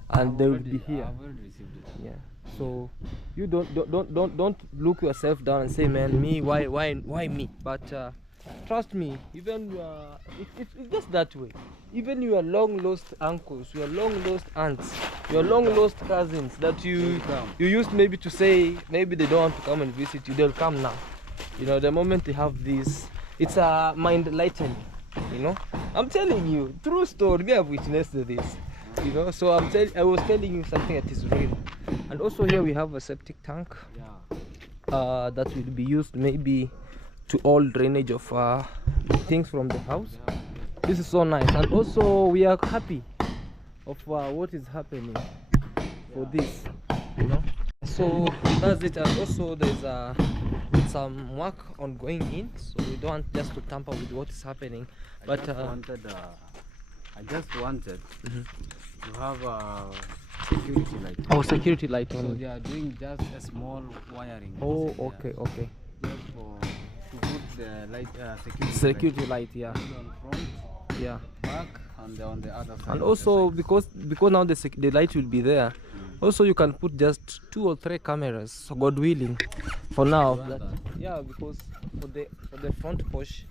And they will be here. I've already received it. Yeah. So you don't look yourself down and say, man, me, why me? But trust me, even it's just that way. Even your long lost uncles, your long lost aunts, your long lost cousins that you used maybe to say maybe they don't want to come and visit you, they'll come now. You know, the moment they have this, it's a mind lightened. You know, I'm telling you, true story. We have witnessed this. You know, so I was telling you something that is real. And also here we have a septic tank. Yeah. that will be used maybe to all drainage of things from the house. This is so nice, and also we are happy of what is happening for this, you know. So that's it, and also there's some work ongoing in, so we don't want just to tamper with what is happening. But I just wanted to have a security light. oh, security light So only. they are doing just a small wiring. Oh, inside okay, there, okay. just to put the light Security light, yeah, on front, yeah. back, and on the other side. And of also the because now the light will be there, also you can put just 2 or 3 cameras, God willing, for now. Yeah, because for the front push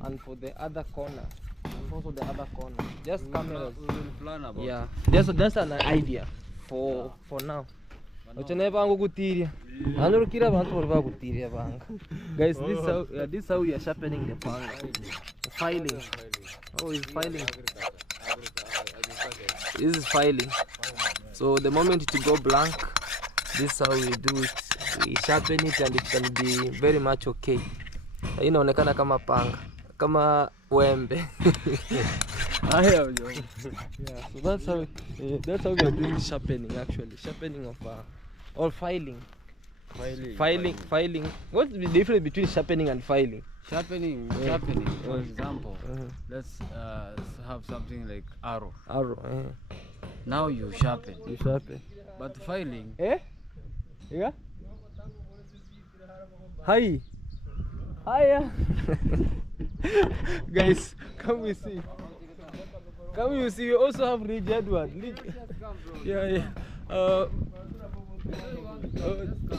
and for the other corner, and also the other corner, just cameras. We will plan about Yeah, that's an idea for now. Ochane bangu kutiria. Anurukira bantu bari bagutiria banga. Guys, this how we are sharpening the panga. Filing. Oh, it's filing. This is filing. So the moment it go blank, this is how we do it. We sharpen it and it can be very much okay. Inaonekana kama panga, kama wembe. Yeah, so that's how we are doing sharpening, actually. Sharpening of or filing. Filing. What's the difference between sharpening and filing? Sharpening, for example, let's have something like arrow. Now you sharpen. But filing. Yeah? Hi. Hiya. Guys, come you see. We also have rigid one. Yeah.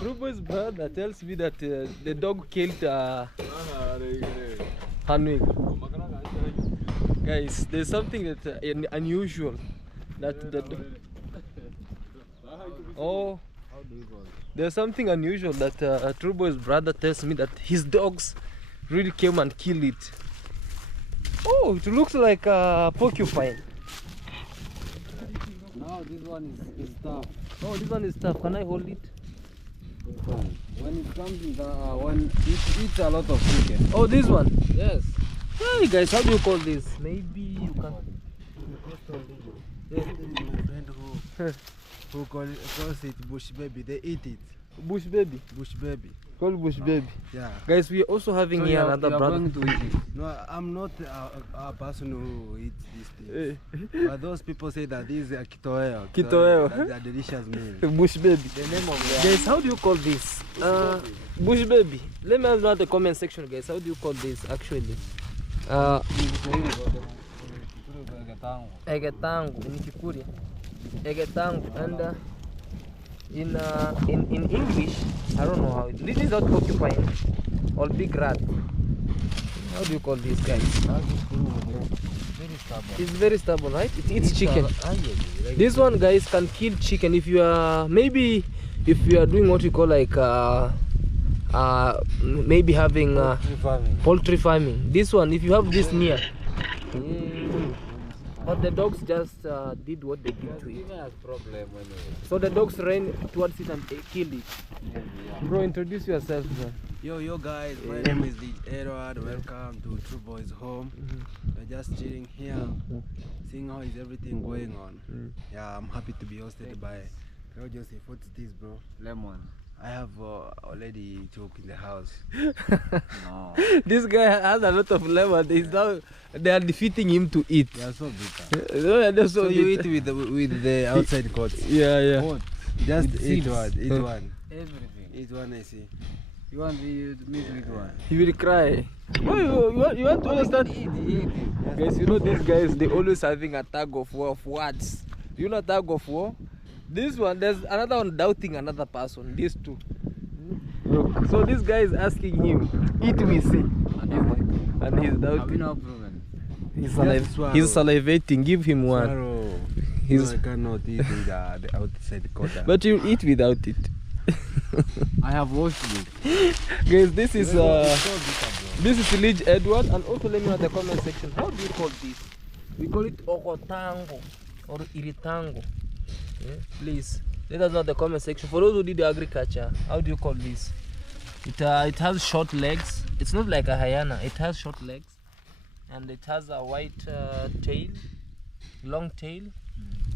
Rubo's brother tells me that the dog killed Hanwig. Guys, there's something that unusual that the there's something unusual that Trubo's brother tells me that his dogs really came and killed it. Oh, it looks like a porcupine. Now this one is tough. Oh, this one is tough. Can I hold it? When it comes in when it eats a lot of chicken. Oh, this one? Yes. Hey guys, how do you call this? Maybe you can. Who calls it bush baby? They eat it. Bush baby. Bush baby. Called bush baby. Yeah. Guys, we are also having So here you are another brother. going to eat it. No, I'm not a person who eats these things. But those people say that this is a kitoweo. Kitoweo. That's a delicious meal. Bush baby. The name of Guys, how do you call this? Bush baby. Let me know in the comment section, guys. How do you call this actually? Egetangu in Kikuria. Egetangu, and in English, I don't know how it. This is not porcupine or big rat. How do you call this, guys? Very stubborn. It's very stubborn, right? It eats chicken. This one, guys, can kill chicken if you are doing what you call like maybe having poultry farming. This one, if you have this near. But the dogs just did what they did to it. So the dogs ran towards it and they killed it. Bro, introduce yourself, bro. Yo guys, my name is Edward. Welcome to True Boys Home. We're just chilling here, seeing how is everything going on. Yeah, I'm happy to be hosted by Claude. Joseph. What's this, bro? Lemon. I have already took in the house. No. This guy has a lot of lemon. They are defeating him to eat. They are so bitter. They're So you eat with the outside coats. Yeah. What? Just With eat seeds. one. Eat one. Everything. Eat one. I see. You want the meat with one? He will cry. Oh, you want to understand? Eat. Guys, you know these guys, they always having a tag of war of words. You know tag of war? This one, there's another one doubting another person. These two. Look, so this guy is asking him, eat we see. And he's Have you doubting. not proven? He's Swallow. salivating. Give him one. Swallow. He's- No, I cannot eat in the outside quarter. But you eat without it. I have washed it. Guys, this is So bitter, bro. this is Lige Edward, and also let me know in the comment section, how do you call this? We call it okotango or iritango. Yeah, please let us know in the comment section. For those who did the agriculture, how do you call this? It has short legs. It's not like a hyena. It has short legs, and it has a white tail, long tail,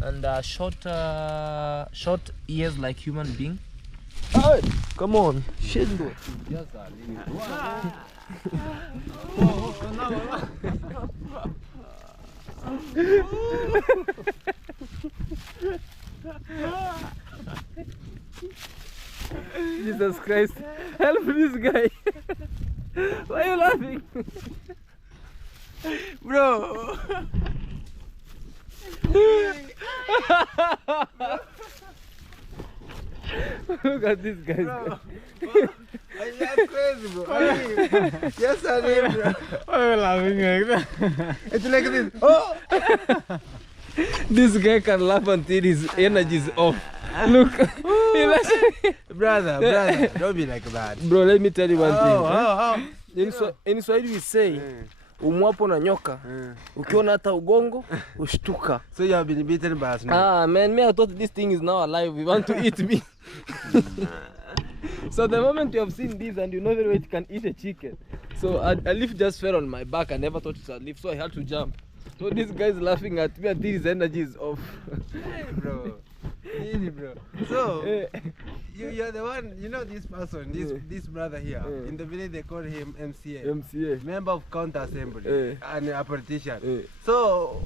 and short ears like human being. Hey, come on, shit. Jesus Christ, help this guy. Why are you laughing? Bro! Look at this guy. Bro! You're crazy, bro. Yes, I am, bro. Why are you laughing like that? It's like this. Oh! This guy can laugh until his energy is off. Look. Brother, don't be like that. Bro, let me tell you one thing. How? In Swahili we say, umwapo na nyoka, ukiona hata ugongo, ushtuka. So you have been beaten by a snake? Ah, man, me, I thought this thing is now alive. We want to eat me. So the moment you have seen this and you know very well it can eat a chicken. So a leaf just fell on my back. I never thought it was a leaf, so I had to jump. So this guy is laughing at me until his energy is off. Hey, bro. Really, bro. So, you're the one, you know this person, this brother here. In the village they call him MCA. Member of County Assembly and a politician. So,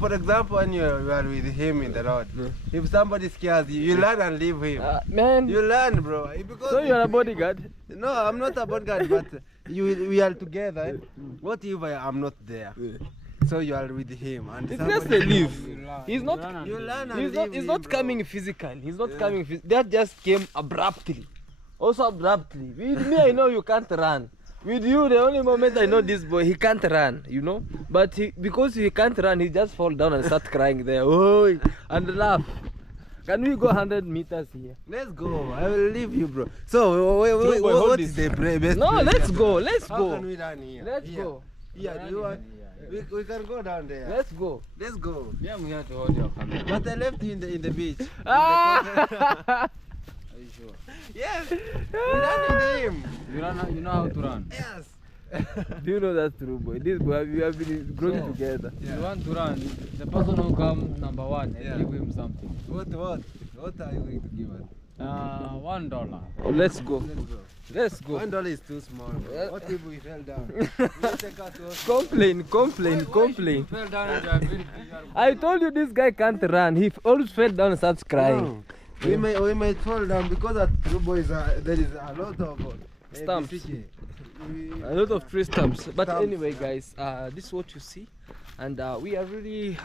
for example, when you are with him in the road, if somebody scares you, you learn and leave him. Man. You learn, bro. Because So you are a bodyguard? No, I'm not a bodyguard, but we are together. What if I'm not there? So you are with him, and It's just a leaf. He's not. You learn and He's leave not. He's him, not bro. coming physical. He's not coming. That just came abruptly. Also abruptly. With me, I know you can't run. With you, the only moment I know this boy, he can't run. You know. But because he can't run, he just fall down and start crying there. Oh, and laugh. Can we go 100 meters here? Let's go. I will leave you, bro. So, boy, hold what this. is the best? No, place let's here? go. Let's How go. can we run here? Let's Here. go. Yeah, do you want? We can go down there. Let's go. Let's go. Yeah, I'm here to hold your camera. But I left you in the beach. Ah! Are you sure? Yes. We ran with him. You know how to run? Yes. Do you know that's true, boy? This boy, we have been growing So, together. If you want to run, the person who comes number one, and Yeah. give him something. What are you going to give us? $1. Oh, let's go. Let's go. Let's go. $1 is too small. What if we fell down? Will you take us to hospital? Complain. You fell down and you are very I told you this guy can't run. He always fell down and starts crying. No. We might fall down because at True Boys there is a lot of Stumps. BCG. A lot of tree stumps. But Stumps, anyway, guys, this is what you see, and we are really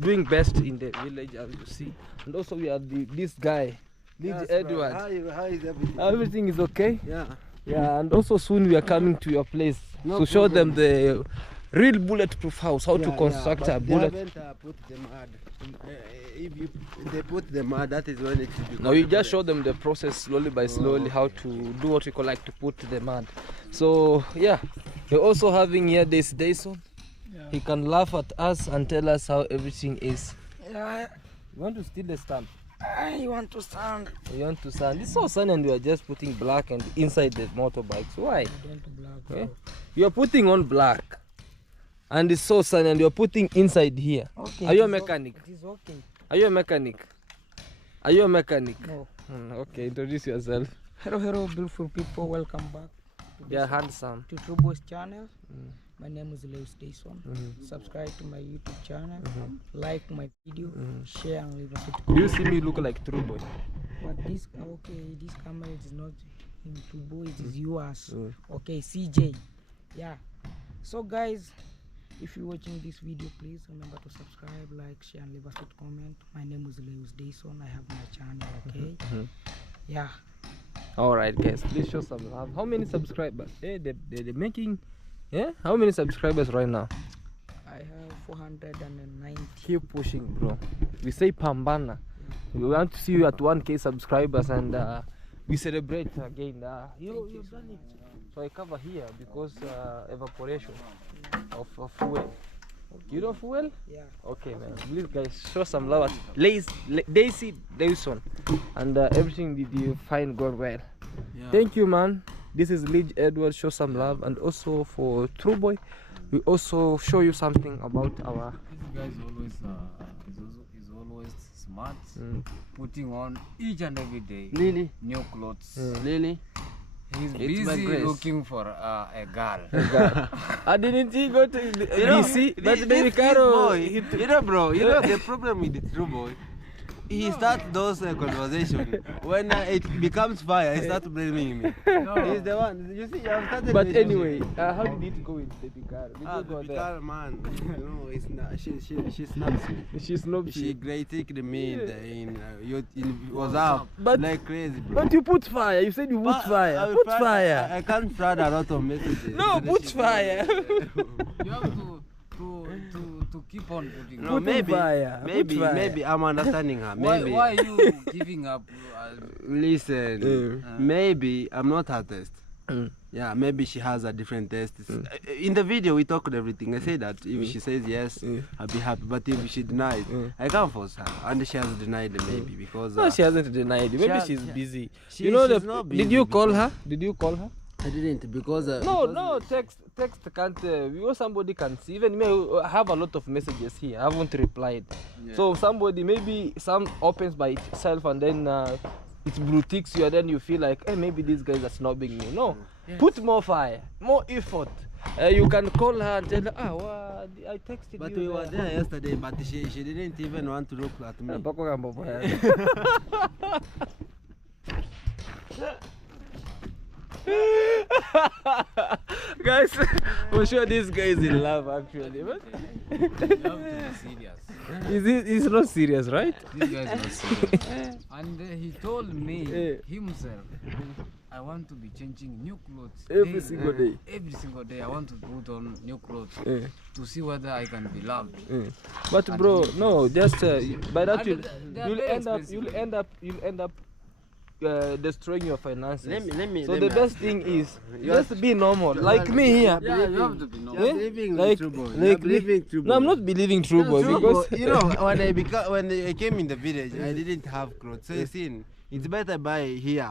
doing best in the village, as you see. And also we have this guy, Yes, Edward. bro. How is everything? Everything is okay. Yeah. Yeah, and also soon we are coming to your place No to show them problem. the real bulletproof house, how to construct a but bullet. They haven't put the mud. If they put the mud, that is when it should be. No, you just show them the process slowly by slowly, how to do what we call like to put the mud. So yeah, we're also having here this Dyson. He can laugh at us and tell us how everything is. Yeah, You want to steal the stamp? you want to stand. You want to sand? It's so sunny and we are just putting black and inside the motorbikes. Why? Eh? You are putting on black and it's so sunny and you are putting inside here. Okay. Are you a mechanic? It is okay. Are you a mechanic? Are you a mechanic? No. Okay, introduce yourself. Hello, beautiful people. Welcome back to, You are handsome. to True Boys channel. My name is Leo Station. Subscribe to my YouTube channel. Like my video. Share and leave a comment. Do you see me look like True Boy? But this this camera is not in True Boys. It is yours. Okay, CJ. Yeah. So guys, if you're watching this video, please remember to subscribe, like, share, and leave a comment. My name is Leo Station. I have my channel. Okay. Yeah. All right, guys. Please show some love. How many subscribers? Hey, they're making. Yeah. How many subscribers right now? I have 490. Keep pushing, bro. We say pambana. We want to see you at 1K subscribers and we celebrate again. You've done it. So I cover here because evaporation of fuel. You know fuel? Yeah. Okay, man. Please, guys, show some love at Daisy Dawson, and everything did you find going well. Yeah. Thank you, man. This is Lige Edward. Show some love, and also for True Boy, we also show you something about our. This guy is always is always smart, putting on each and every day Lily, new clothes. Lily. He's It's my busy grace. looking for a girl. I didn't he go to DC, but baby this Caro. boy, you know, bro, you know the problem with the True Boy. He starts those conversations. When it becomes fire, he starts blaming me. He's the one. You see, I've started. But with- anyway, how did it go with baby Caro? Did you go the there? girl, man. You know, it's not. She snaps me. She snobs She you. critiqued me in WhatsApp But- like crazy, bro. But you put fire. You said you put fire. I Put flood- fire. I can't flood a lot of messages. No, So that put she- fire. You have to keep on putting. No, Put maybe, fire, put maybe, fire. maybe I'm understanding her. Maybe. Why are you giving up? Listen, maybe I'm not her test. Mm. Yeah, maybe she has a different test. In the video, we talked everything. I say that if she says yes, I'll be happy. But if she denies, I can't force her. And she has denied maybe because. No, she hasn't denied you. Maybe has- she's busy. she- You know she's not Did busy you call because- her? Did you call her? I didn't because. No, because- no. Text can't. Because somebody can see. Even me, I have a lot of messages here. I haven't replied. So somebody maybe some opens by itself and then it blue ticks you and then you feel like, hey, maybe these guys are snobbing me. No, put more fire, more effort. You can call her and tell her, well, I texted But you. we were there yesterday, but she didn't even want to look at me. Guys, I'm sure this guy is in love actually. But You have to be serious. he's not serious, right? This guy is not serious. And he told me himself, I want to be changing new clothes Every single day. Every single day, I want to put on new clothes Yeah. to see whether I can be loved. But bro, no, just by that And they are you'll very end up expensive. you'll end up destroying your finances. Let me. So the best thing is just be normal, like me here. Yeah, you have to be normal. You're believing Like, True Boy. like You're believing True Boy. No, I'm not believing True Boy because you know when I came in the village, I didn't have clothes. So you see, it's better buy here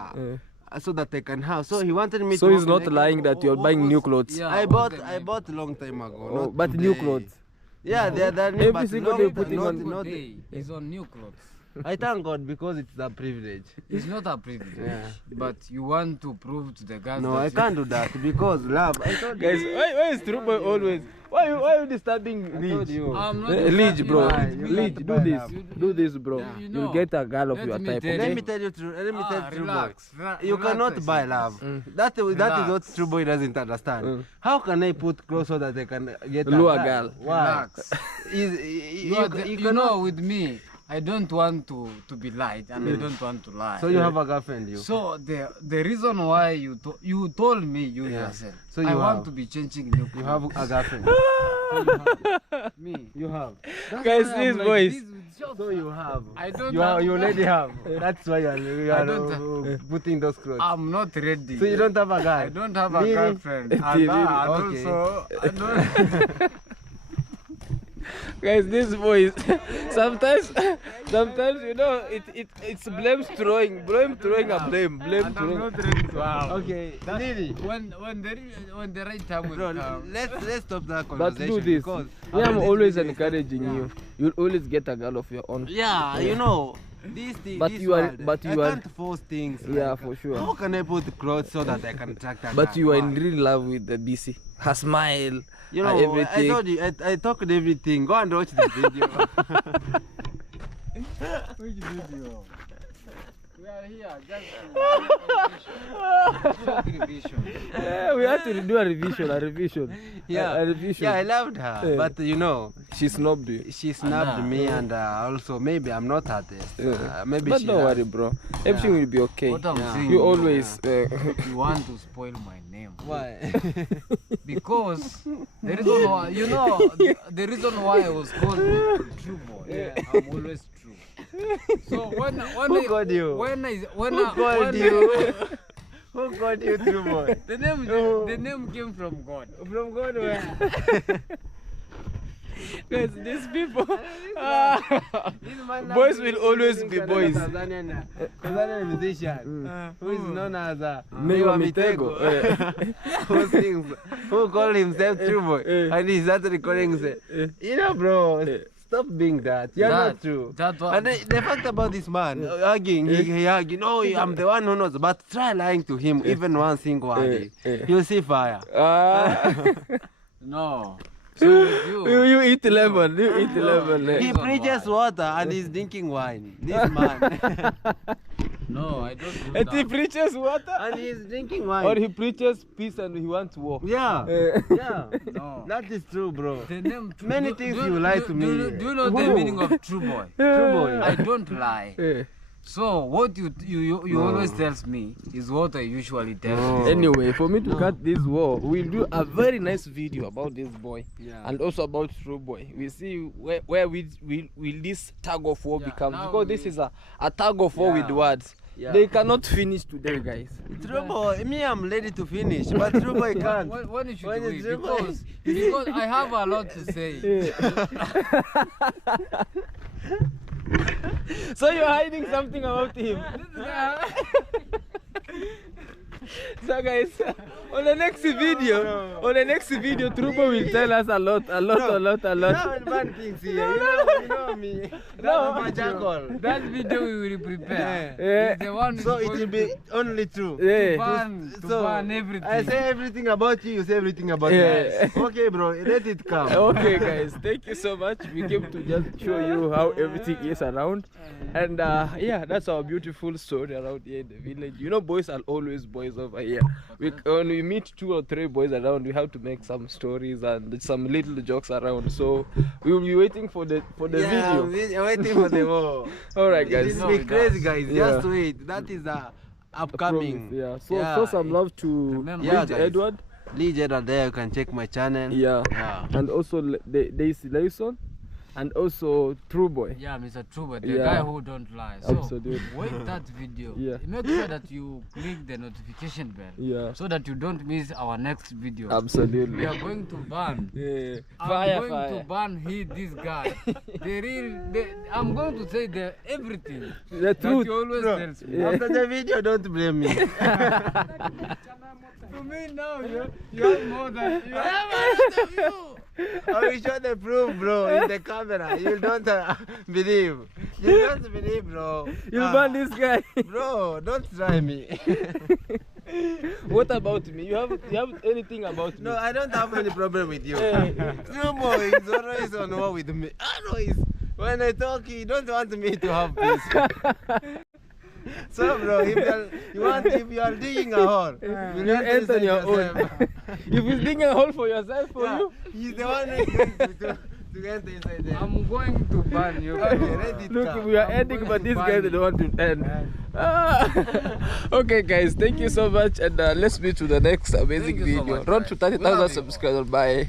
so that I can have. So he wanted me. so to he's work not like- lying that you're buying new clothes. Yeah, I what's the bought name? a long time ago. Oh, not but new today. clothes. Yeah, they're new. Every but single long day time, putting not, on- not, Day is on new clothes. I thank God because it's a privilege. It's not a privilege, Yeah. but you want to prove to the guys No, that I you- can't do that because love. I told Guys, you. why is True Boy always? Why are you disturbing I told Lige? you. I'm not Lige, bro. You Lige, like do to this. buy Do this, bro. You You'll know, get a girl of let your me type. tell Okay? Let me tell you true. Let me tell you true boy. relax. You Relax, cannot I buy said. love. That is what Relax. True Boy doesn't understand. How can I put clothes so that I can get Lure a girl. Why? Relax. You cannot. know, with me, I don't want to be lied, and I don't want to lie. So you have a girlfriend, you. So the reason why you told me yourself, So I you want have. to be changing new You clothes. have a girlfriend. me. You have. Guys, Why I'm these like boys. this with short So you have. I don't You have. you already have. That's why you I are don't putting those clothes. I'm not ready. So you don't have a girl. I don't have a Really? girlfriend. And, Really? and Okay. also, I don't. Guys, these boys sometimes you know it's blame throwing and blame And I'm throwing. not ready to have. Okay. Lily. When the right time will Bro, come. let's stop that But conversation do this. because Me, I'm this always video is- encouraging you. You'll always get a girl of your own. Yeah, you know, this thing. But this you are- world, but you I are- can't force things. Yeah, like, for sure. How can I put clothes so that I can attract a But girl? you are in Why? real love with the BC. Her smile, You her know, I everything. told you, I talked everything. Go and watch the video. Which video? We are here just to revision. Yeah, we have to do a revision. A revision. Yeah, I loved her. Yeah. But you know, She snubbed you. she snapped me, and also maybe I'm not her taste. Maybe But she don't loves- worry, bro. Everything will be okay. What I'm Yeah. saying, You always. you want to spoil my name. Why? Because the reason why, you know, the reason why I was called True Boy, I'm always true. So when Who called you? Who called you? Who called you True Boy? The name came from God. From God where? Guys, these people. This man Boys now will is always using be another boys. Tanzanian musician who is known as Mewa Mitego. who call himself True Boy, and he started recording. You know, bro, stop being that. You're not true. That one. And the fact about this man hugging, he hugging. Oh, I'm the one who knows. But try lying to him even one single word. You'll see fire. No. So with You eat lemon. You eat lemon. He preaches water and he's drinking wine. This man. No, I don't do And he that. preaches water? And he's drinking wine. Or he preaches peace and he wants war. Yeah. Yeah. No. That is true, bro. The name Many things you lie to me. Do you know the meaning of true boy? True boy. I don't lie. So what you always tells me is what I usually tell you. Anyway, for me to cut this war, we'll do a very nice video about this boy. Yeah. And also about True Boy. We see where will this tug of war become. now Because this is a tug of war with Yeah. words. Yeah. They cannot finish today, guys. True boy, me, I'm ready to finish, but True boy can't. When you should When do it's it, True Boy. because I have a lot to say. So you're hiding something about him. So guys, on the next video, True Boy will tell us a lot. No, bad things here. You know me. No. I'm a jackal. That video we will prepare. Yeah. Is the one So who's it will going be only true. Yeah. to So, ban everything. I say everything about you, you say everything about Yeah. me. Okay, bro, let it come. Okay guys, thank you so much. We came to just show you how everything is around. And yeah, that's our beautiful story around here in the village. You know, boys are always boys over here. When we meet 2 or 3 boys around, we have to make some stories and some little jokes around. So we will be waiting for the video. I'm waiting for the war. Alright guys. This will be crazy, guys. Yeah. Just wait. That is upcoming. Yeah. So show some love to Remember. Yeah, Prince guys. Edward. Lee Jeddah there, you can check my channel. Yeah. Yeah. And also Daisy Lawson. And also True Boy. Yeah, Mr. True Boy, the Yeah. guy who don't lie. So Absolutely. wait that video. Yeah. Make sure that you click the notification bell. Yeah. So that you don't miss our next video. Absolutely. We are going to ban. Yeah. I'm going to ban this guy. I'm going to say everything The that truth. you always tells me. Yeah. After the video, don't blame me. To me now, you have more than you have. I will show the proof, bro, in the camera. You don't believe. You don't believe, bro. You ban this guy. Bro, don't try me. What about me? You have anything about me? No, I don't have any problem with you. Hey. No boy is always on war with me. Always. When I talk, you don't want me to have peace. So, bro, if you are digging a hole, You enter your own. If he's digging a hole for yourself, for you. He's the one who's going to enter inside there. I'm going to ban you. Okay, let it Look, come. we are I'm ending, going but to this ban guy you. don't want to end. Okay, guys, thank you so much, and let's meet to the next amazing Thank you so video. much, Run guys. to We love 30,000 you. subscribers. Bye.